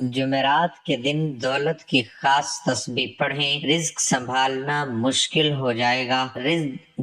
جمعرات کے دن دولت کی خاص تسبیح پڑھیں، رزق سنبھالنا مشکل ہو جائے گا۔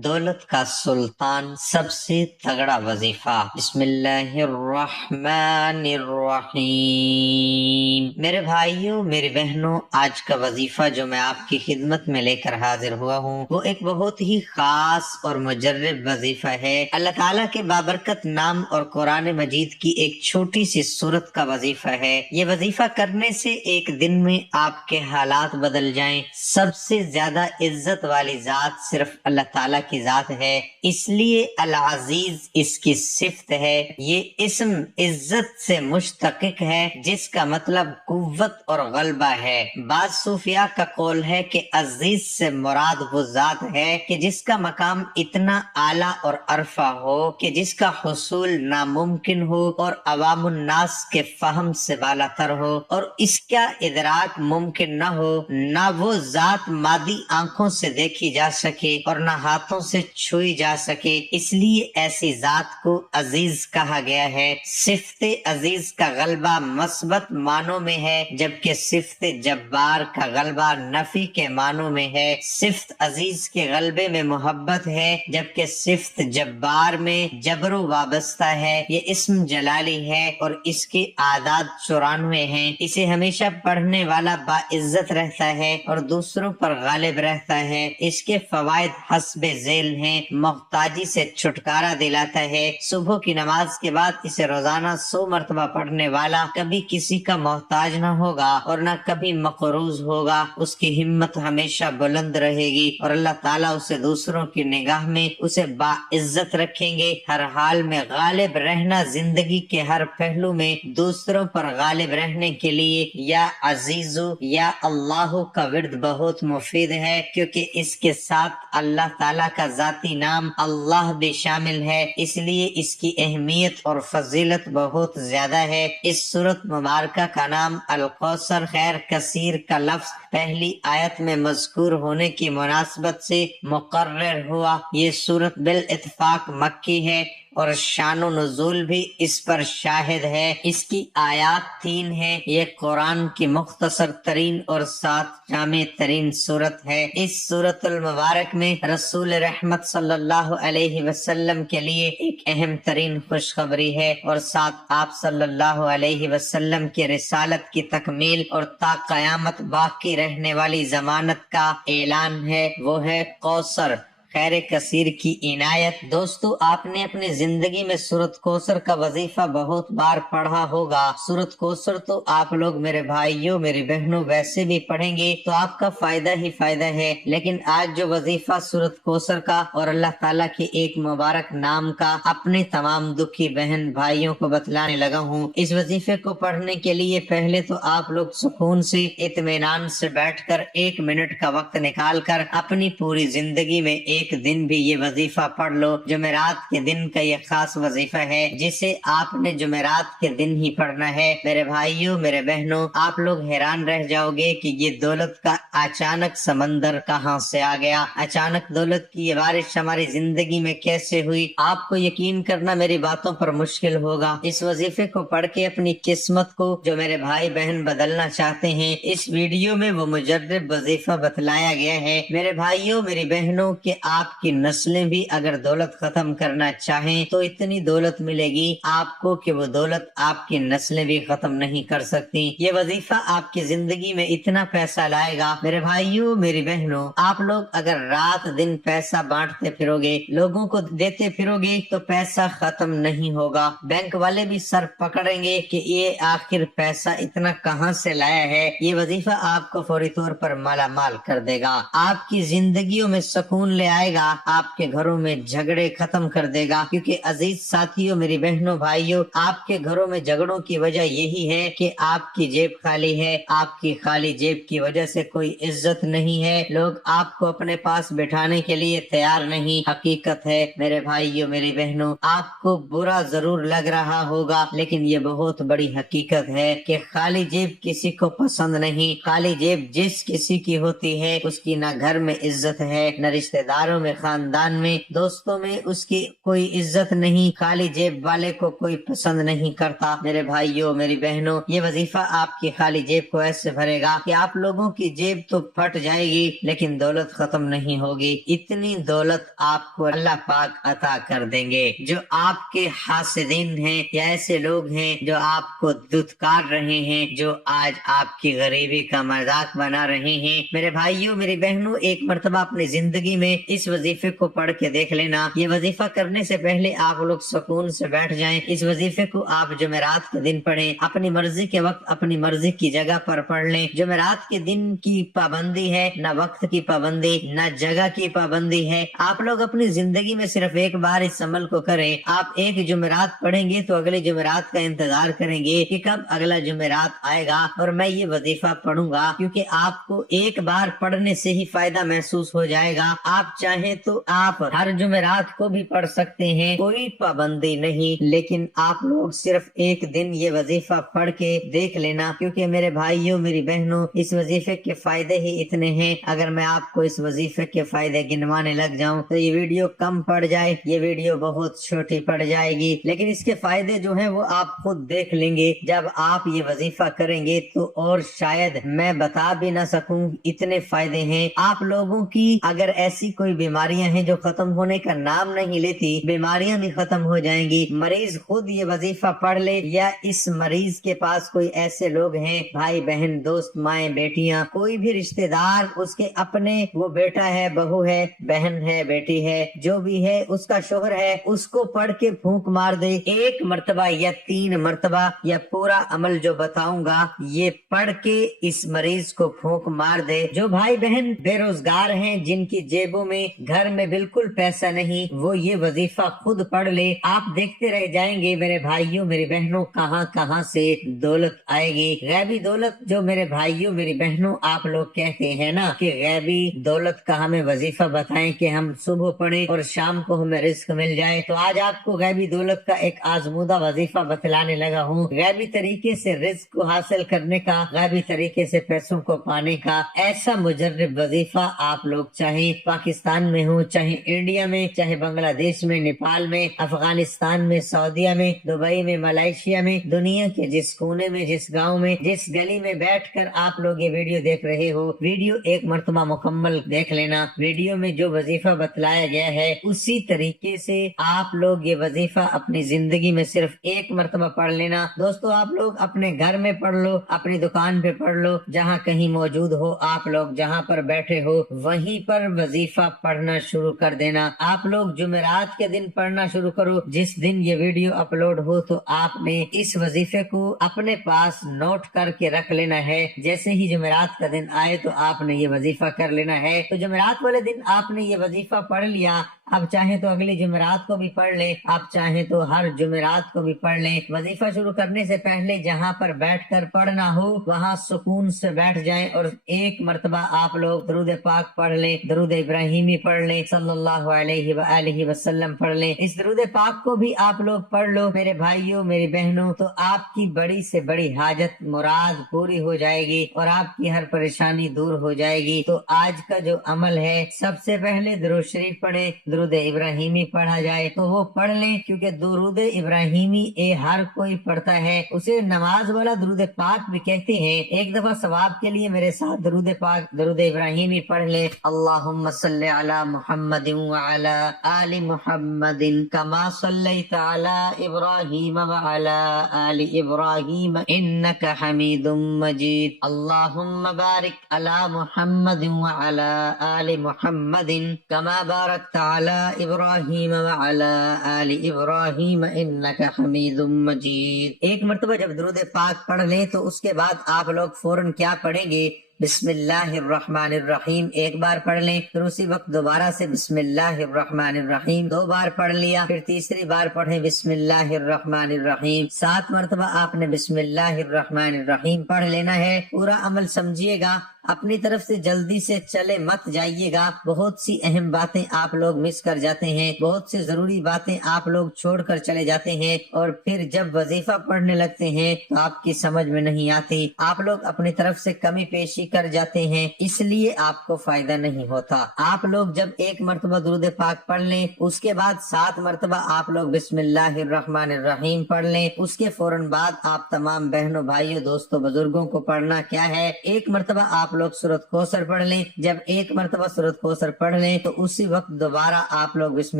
دولت کا سلطان سب سے تگڑا وظیفہ۔ بسم اللہ الرحمن الرحیم۔ میرے بھائیوں، میری بہنوں، آج کا وظیفہ جو میں آپ کی خدمت میں لے کر حاضر ہوا ہوں وہ ایک بہت ہی خاص اور مجرب وظیفہ ہے۔ اللہ تعالیٰ کے بابرکت نام اور قرآن مجید کی ایک چھوٹی سی سورت کا وظیفہ ہے۔ یہ وظیفہ کرنے سے ایک دن میں آپ کے حالات بدل جائیں۔ سب سے زیادہ عزت والی ذات صرف اللہ تعالیٰ کی ذات ہے، اس لیے العزیز اس کی صفت ہے۔ یہ اسم عزت سے مشتقق ہے جس کا مطلب قوت اور غلبہ ہے۔ بعض صوفیاء کا قول ہے کہ عزیز سے مراد وہ ذات ہے کہ جس کا مقام اتنا اعلیٰ اور عرفہ ہو کہ جس کا حصول ناممکن ہو اور عوام الناس کے فہم سے بالا تر ہو اور اس کا ادراک ممکن نہ ہو۔ نہ وہ ذات مادی آنکھوں سے دیکھی جا سکے اور نہ ہاتھوں سے چھوئی جا سکے، اس لیے ایسی ذات کو عزیز کہا گیا ہے۔ صفت عزیز کا غلبہ مثبت معنوں میں ہے جبکہ صفت جبار کا غلبہ نفی کے معنوں میں ہے۔ صفت عزیز کے غلبے میں محبت ہے جبکہ صفت جبار میں جبر و وابستہ ہے۔ یہ اسم جلالی ہے اور اس کے اعداد 94 ہیں۔ اسے ہمیشہ پڑھنے والا باعزت رہتا ہے اور دوسروں پر غالب رہتا ہے۔ اس کے فوائد حسب ذیل ہیں۔ محتاجی سے چھٹکارا دلاتا ہے۔ صبح کی نماز کے بعد اسے روزانہ 100 مرتبہ پڑھنے والا کبھی کسی کا محتاج نہ ہوگا اور نہ کبھی مقروض ہوگا۔ اس کی ہمت ہمیشہ بلند رہے گی اور اللہ تعالیٰ اسے دوسروں کی نگاہ میں اسے باعزت رکھیں گے۔ ہر حال میں غالب رہنا، زندگی کے ہر پہلو میں دوسروں پر غالب رہنے کے لیے یا عزیزو یا اللہ کا ورد بہت مفید ہے، کیونکہ اس کے ساتھ اللہ تعالیٰ کا ذاتی نام اللہ بھی شامل ہے، اس لیے اس کی اہمیت اور فضیلت بہت زیادہ ہے۔ اس سورت مبارکہ کا نام الکوثر خیر کثیر کا لفظ پہلی آیت میں مذکور ہونے کی مناسبت سے مقرر ہوا۔ یہ سورت بالاتفاق مکی ہے اور شان و نزول بھی اس پر شاہد ہے۔ اس کی آیات 3 ہیں۔ یہ قرآن کی مختصر ترین اور ساتھ جامع ترین سورت ہے۔ اس سورت المبارک میں رسول رحمت صلی اللہ علیہ وسلم کے لیے ایک اہم ترین خوشخبری ہے اور ساتھ آپ صلی اللہ علیہ وسلم کی رسالت کی تکمیل اور تا قیامت باقی رہنے والی ضمانت کا اعلان ہے، وہ ہے کوثر خیر کثیر کی عنایت۔ دوستو، آپ نے اپنی زندگی میں سورت کوثر کا وظیفہ بہت بار پڑھا ہوگا۔ سورت کوثر تو آپ لوگ میرے بھائیوں، میری بہنوں ویسے بھی پڑھیں گے تو آپ کا فائدہ ہی فائدہ ہے، لیکن آج جو وظیفہ سورت کوثر کا اور اللہ تعالیٰ کے ایک مبارک نام کا اپنے تمام دکھی بہن بھائیوں کو بتلانے لگا ہوں، اس وظیفے کو پڑھنے کے لیے پہلے تو آپ لوگ سکون سے اطمینان سے بیٹھ کر 1 منٹ کا وقت نکال کر اپنی پوری زندگی میں ایک دن بھی یہ وظیفہ پڑھ لو۔ جمعرات کے دن کا یہ خاص وظیفہ ہے جسے آپ نے جمعرات کے دن ہی پڑھنا ہے۔ میرے بھائیوں، میرے بہنوں، آپ لوگ حیران رہ جاؤ گے کہ یہ دولت کا اچانک سمندر کہاں سے آ گیا، اچانک دولت کی یہ بارش ہماری زندگی میں کیسے ہوئی۔ آپ کو یقین کرنا میری باتوں پر مشکل ہوگا۔ اس وظیفے کو پڑھ کے اپنی قسمت کو جو میرے بھائی بہن بدلنا چاہتے ہیں، اس ویڈیو میں وہ مجرب وظیفہ بتلایا گیا ہے۔ میرے بھائیوں، میری بہنوں، کہ آپ کی نسلیں بھی اگر دولت ختم کرنا چاہیں تو اتنی دولت ملے گی آپ کو کہ وہ دولت آپ کی نسلیں بھی ختم نہیں کر سکتی۔ یہ وظیفہ آپ کی زندگی میں اتنا پیسہ لائے گا، میرے بھائیوں، میری بہنوں، آپ لوگ اگر رات دن پیسہ بانٹتے پھرو گے، لوگوں کو دیتے پھرو گے تو پیسہ ختم نہیں ہوگا۔ بینک والے بھی سر پکڑیں گے کہ یہ آخر پیسہ اتنا کہاں سے لایا ہے۔ یہ وظیفہ آپ کو فوری طور پر مالا مال کر دے گا، آپ کی زندگیوں میں سکون لے آئے گا، آپ کے گھروں میں جھگڑے ختم کر دے گا، کیونکہ عزیز ساتھیوں، میری بہنوں، بھائیوں، آپ کے گھروں میں جھگڑوں کی وجہ یہی ہے کہ آپ کی جیب خالی ہے۔ آپ کی خالی جیب کی وجہ سے کوئی عزت نہیں ہے، لوگ آپ کو اپنے پاس بٹھانے کے لیے تیار نہیں۔ حقیقت ہے میرے بھائیوں، میری بہنوں، آپ کو برا ضرور لگ رہا ہوگا لیکن یہ بہت بڑی حقیقت ہے کہ خالی جیب کسی کو پسند نہیں۔ خالی جیب جس کسی کی ہوتی ہے اس کی نہ گھر میں عزت ہے، نہ رشتہ داروں داروں میں، خاندان میں، دوستوں میں اس کی کوئی عزت نہیں، خالی جیب والے کو کوئی پسند نہیں کرتا۔ میرے بھائیوں، میری بہنوں، یہ وظیفہ آپ کی خالی جیب کو ایسے بھرے گا کہ آپ لوگوں کی جیب تو پھٹ جائے گی لیکن دولت ختم نہیں ہوگی۔ اتنی دولت آپ کو اللہ پاک عطا کر دیں گے۔ جو آپ کے حاسدین ہیں یا ایسے لوگ ہیں جو آپ کو دھتکار رہے ہیں، جو آج آپ کی غریبی کا مذاق بنا رہے ہیں، میرے بھائیوں، میری بہنوں، ایک مرتبہ اپنی زندگی میں اس وظیفے کو پڑھ کے دیکھ لینا۔ یہ وظیفہ کرنے سے پہلے آپ لوگ سکون سے بیٹھ جائیں۔ اس وظیفے کو آپ جمعرات کے دن پڑھیں، اپنی مرضی کے وقت اپنی مرضی کی جگہ پر پڑھ لیں۔ جمعرات کے دن کی پابندی ہے، نہ وقت کی پابندی نہ جگہ کی پابندی ہے۔ آپ لوگ اپنی زندگی میں صرف ایک بار اس عمل کو کریں۔ آپ ایک جمعرات پڑھیں گے تو اگلے جمعرات کا انتظار کریں گے کہ کب اگلا جمعرات آئے گا اور میں یہ وظیفہ پڑھوں گا، کیونکہ آپ کو ایک بار پڑھنے سے ہی فائدہ محسوس ہو جائے گا۔ آپ چاہیں تو آپ ہر جمعرات کو بھی پڑھ سکتے ہیں، کوئی پابندی نہیں، لیکن آپ لوگ صرف ایک دن یہ وظیفہ پڑھ کے دیکھ لینا، کیونکہ میرے بھائیوں، میری بہنوں، اس وظیفے کے فائدے ہی اتنے ہیں۔ اگر میں آپ کو اس وظیفے کے فائدے گنوانے لگ جاؤں تو یہ ویڈیو کم پڑ جائے، یہ ویڈیو بہت چھوٹی پڑ جائے گی، لیکن اس کے فائدے جو ہیں وہ آپ خود دیکھ لیں گے جب آپ یہ وظیفہ کریں گے تو، اور شاید میں بتا بھی نہ سکوں اتنے فائدے ہیں۔ آپ لوگوں کی اگر ایسی کوئی بیماریاں ہیں جو ختم ہونے کا نام نہیں لیتی، بیماریاں بھی ختم ہو جائیں گی۔ مریض خود یہ وظیفہ پڑھ لے یا اس مریض کے پاس کوئی ایسے لوگ ہیں، بھائی بہن، دوست، مائیں، بیٹیاں، کوئی بھی رشتہ دار، اس کے اپنے، وہ بیٹا ہے، بہو ہے، بہن ہے، بیٹی ہے، جو بھی ہے، اس کا شوہر ہے، اس کو پڑھ کے پھونک مار دے ایک مرتبہ یا 3 مرتبہ، یا پورا عمل جو بتاؤں گا یہ پڑھ کے اس مریض کو پھونک مار دے۔ جو بھائی بہن بے روزگار ہیں، جن کی جیبوں میں، گھر میں بالکل پیسہ نہیں، وہ یہ وظیفہ خود پڑھ لے۔ آپ دیکھتے رہ جائیں گے میرے بھائیوں، میری بہنوں، کہاں کہاں سے دولت آئے گی۔ غیبی دولت جو میرے بھائیوں، میری بہنوں، آپ لوگ کہتے ہیں نا کہ غیبی دولت کا ہمیں وظیفہ بتائیں کہ ہم صبح پڑھیں اور شام کو ہمیں رزق مل جائے، تو آج آپ کو غیبی دولت کا ایک آزمودہ وظیفہ بتلانے لگا ہوں۔ غیبی طریقے سے رزق کو حاصل کرنے کا، غیبی طریقے سے پیسوں کو پانے کا ایسا مجرب وظیفہ آپ لوگ چاہے پاکستان میں ہو، چاہے انڈیا میں، چاہے بنگلہ دیش میں، نیپال میں، افغانستان میں، سعودیہ میں، دبئی میں، ملائیشیا میں، دنیا کے جس کونے میں، جس گاؤں میں، جس گلی میں بیٹھ کر آپ لوگ یہ ویڈیو دیکھ رہے ہو، ویڈیو ایک مرتبہ مکمل دیکھ لینا۔ ویڈیو میں جو وظیفہ بتلایا گیا ہے اسی طریقے سے آپ لوگ یہ وظیفہ اپنی زندگی میں صرف ایک مرتبہ پڑھ لینا۔ دوستو، آپ لوگ اپنے گھر میں پڑھ لو، اپنی دکان پہ پڑھ لو، جہاں کہیں موجود ہو، آپ لوگ جہاں پر بیٹھے ہو وہیں پر وظیفہ پڑھنا شروع کر دینا۔ آپ لوگ جمعرات کے دن پڑھنا شروع کرو۔ جس دن یہ ویڈیو اپلوڈ ہو تو آپ نے اس وظیفے کو اپنے پاس نوٹ کر کے رکھ لینا ہے۔ جیسے ہی جمعرات کا دن آئے تو آپ نے یہ وظیفہ کر لینا ہے۔ تو جمعرات والے دن آپ نے یہ وظیفہ پڑھ لیا، اب چاہیں تو اگلی جمعرات کو بھی پڑھ لیں، آپ چاہیں تو ہر جمعرات کو بھی پڑھ لیں۔ وظیفہ شروع کرنے سے پہلے جہاں پر بیٹھ کر پڑھنا ہو وہاں سکون سے بیٹھ جائیں اور ایک مرتبہ آپ لوگ درود پاک پڑھ لیں، درود ابراہیمی پڑھ لیں، صلی اللہ علیہ وآلہ وسلم پڑھ لیں۔ اس درود پاک کو بھی آپ لوگ پڑھ لو میرے بھائیوں، میری بہنوں، تو آپ کی بڑی سے بڑی حاجت مراد پوری ہو جائے گی اور آپ کی ہر پریشانی دور ہو جائے گی۔ تو آج کا جو عمل ہے، سب سے پہلے درود شریف پڑھیں، درود ابراہیمی پڑھا جائے تو وہ پڑھ لیں، کیونکہ درود ابراہیمی ہر کوئی پڑھتا ہے، اسے نماز والا درود پاک بھی کہتے ہیں۔ ایک دفعہ ثواب کے لیے میرے ساتھ درود پاک، درود ابراہیمی پڑھ لیں۔ اللہم صلی علی محمد وعلی آل محمد کما صلیت علی ابراہیم وعلی آل ابراہیم انک حمید مجید۔ اللہم بارک علی محمد وعلی آل محمد کما بارکت علی ابراہیم وعلی آل ابراہیم انک حمید مجید۔ ایک مرتبہ جب درود پاک پڑھ لیں تو اس کے بعد آپ لوگ فوراً کیا پڑھیں گے؟ بسم اللہ الرحمن الرحیم ایک بار پڑھ لیں، پھر اسی وقت دوبارہ سے بسم اللہ الرحمن الرحیم 2 بار پڑھ لیا، پھر تیسری بار پڑھیں بسم اللہ الرحمن الرحیم 7 مرتبہ آپ نے بسم اللہ الرحمن الرحیم پڑھ لینا ہے۔ پورا عمل سمجھیے گا، اپنی طرف سے جلدی سے چلے مت جائیے گا، بہت سی اہم باتیں آپ لوگ مس کر جاتے ہیں، بہت سی ضروری باتیں آپ لوگ چھوڑ کر چلے جاتے ہیں، اور پھر جب وظیفہ پڑھنے لگتے ہیں تو آپ کی سمجھ میں نہیں آتی، آپ لوگ اپنی طرف سے کمی پیشی کر جاتے ہیں، اس لیے آپ کو فائدہ نہیں ہوتا۔ آپ لوگ جب ایک مرتبہ درود پاک پڑھ لیں، اس کے بعد 7 مرتبہ آپ لوگ بسم اللہ الرحمن الرحیم پڑھ لیں، اس کے فوراً بعد آپ تمام بہنوں بھائیوں دوستوں بزرگوں کو پڑھنا کیا ہے، ایک مرتبہ آپ لوگ سورۃ کوثر پڑھ لیں۔ جب ایک مرتبہ سورۃ کوثر پڑھ لیں تو اسی وقت دوبارہ آپ لوگ بسم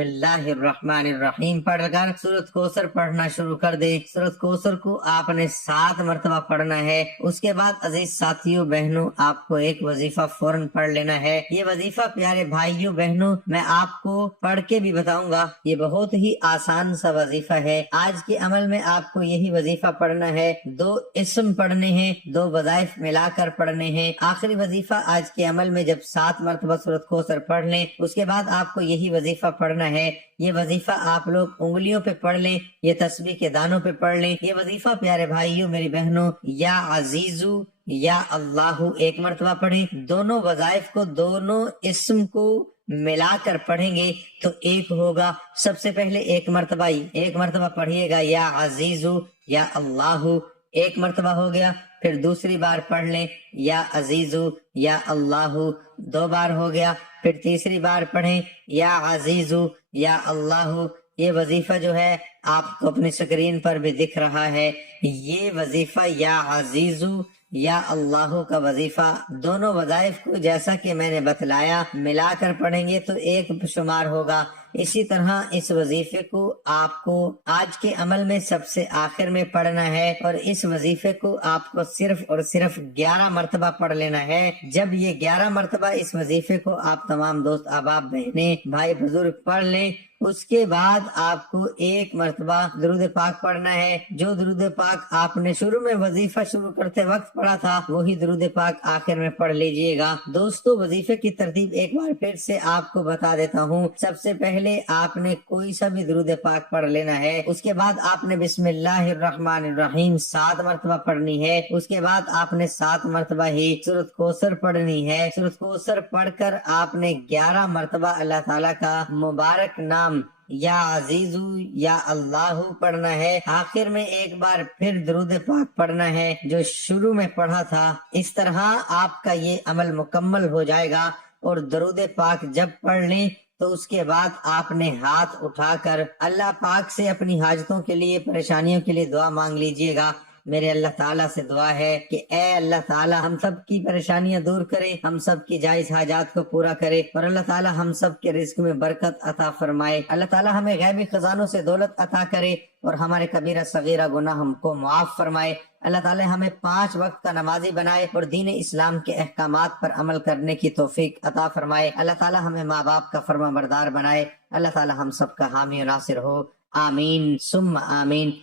اللہ الرحمن الرحیم پڑھ کر سورۃ کوثر پڑھنا شروع کر دیں۔ سورۃ کوثر کو آپ نے 7 مرتبہ پڑھنا ہے۔ اس کے بعد عزیز ساتھیوں بہنوں، آپ کو ایک وظیفہ فوراً پڑھ لینا ہے۔ یہ وظیفہ پیارے بھائیوں بہنوں میں آپ کو پڑھ کے بھی بتاؤں گا، یہ بہت ہی آسان سا وظیفہ ہے۔ آج کے عمل میں آپ کو یہی وظیفہ پڑھنا ہے، 2 اسم پڑھنے ہیں، 2 وظائف ملا کر پڑھنے ہیں۔ آخری وظیفہ آج کے عمل میں جب 7 مرتبہ سورۃ کوثر پڑھ لیں، اس کے بعد آپ کو یہی وظیفہ پڑھنا ہے۔ یہ وظیفہ آپ لوگ انگلیوں پہ پڑھ لیں، یہ تسبیح کے دانوں پہ پڑھ لیں۔ یہ وظیفہ پیارے بھائیوں میری بہنوں، یا عزیزو یا اللہ ایک مرتبہ پڑھیں، دونوں وظائف کو، دونوں اسم کو ملا کر پڑھیں گے تو ایک ہوگا۔ سب سے پہلے ایک مرتبہ پڑھیے گا یا عزیزو یا اللہ، ایک مرتبہ ہو گیا۔ پھر دوسری بار پڑھ لیں یا عزیزو یا اللہ، 2 بار ہو گیا۔ پھر تیسری بار پڑھیں یا عزیزو یا اللہ۔ یہ وظیفہ جو ہے آپ کو اپنی سکرین پر بھی دکھ رہا ہے، یہ وظیفہ یا عزیزو یا اللہ کا وظیفہ، دونوں وظائف کو جیسا کہ میں نے بتلایا ملا کر پڑھیں گے تو ایک شمار ہوگا۔ اسی طرح اس وظیفے کو آپ کو آج کے عمل میں سب سے آخر میں پڑھنا ہے، اور اس وظیفے کو آپ کو صرف اور صرف 11 مرتبہ پڑھ لینا ہے۔ جب یہ 11 مرتبہ اس وظیفے کو آپ تمام دوست احباب بہنیں بھائی بزرگ پڑھ لیں، اس کے بعد آپ کو ایک مرتبہ درود پاک پڑھنا ہے۔ جو درود پاک آپ نے شروع میں وظیفہ شروع کرتے وقت پڑھا تھا، وہی درود پاک آخر میں پڑھ لیجئے گا۔ دوستو وظیفے کی ترتیب ایک بار پھر سے آپ کو بتا دیتا ہوں۔ سب سے پہلے آپ نے کوئی سا بھی درود پاک پڑھ لینا ہے، اس کے بعد آپ نے بسم اللہ الرحمن الرحیم 7 مرتبہ پڑھنی ہے، اس کے بعد آپ نے 7 مرتبہ ہی سورۃ کوثر پڑھنی ہے۔ سورۃ کوثر پڑھ کر آپ نے 11 مرتبہ اللہ تعالیٰ کا مبارک نام یا عزیزو یا اللہ پڑھنا ہے۔ آخر میں ایک بار پھر درود پاک پڑھنا ہے جو شروع میں پڑھا تھا۔ اس طرح آپ کا یہ عمل مکمل ہو جائے گا، اور درود پاک جب پڑھ لیں تو اس کے بعد آپ نے ہاتھ اٹھا کر اللہ پاک سے اپنی حاجتوں کے لیے، پریشانیوں کے لیے دعا مانگ لیجئے گا۔ میرے اللہ تعالیٰ سے دعا ہے کہ اے اللہ تعالیٰ ہم سب کی پریشانیاں دور کرے، ہم سب کی جائز حاجات کو پورا کرے، اور اللہ تعالیٰ ہم سب کے رزق میں برکت عطا فرمائے۔ اللہ تعالیٰ ہمیں غیبی خزانوں سے دولت عطا کرے، اور ہمارے کبیرہ صغیرہ گناہ ہم کو معاف فرمائے۔ اللہ تعالیٰ ہمیں 5 وقت کا نمازی بنائے، اور دین اسلام کے احکامات پر عمل کرنے کی توفیق عطا فرمائے۔ اللہ تعالیٰ ہمیں ماں باپ کا فرما بردار بنائے۔ اللہ تعالیٰ ہم سب کا حامی و ناصر ہو، آمین ثم آمین۔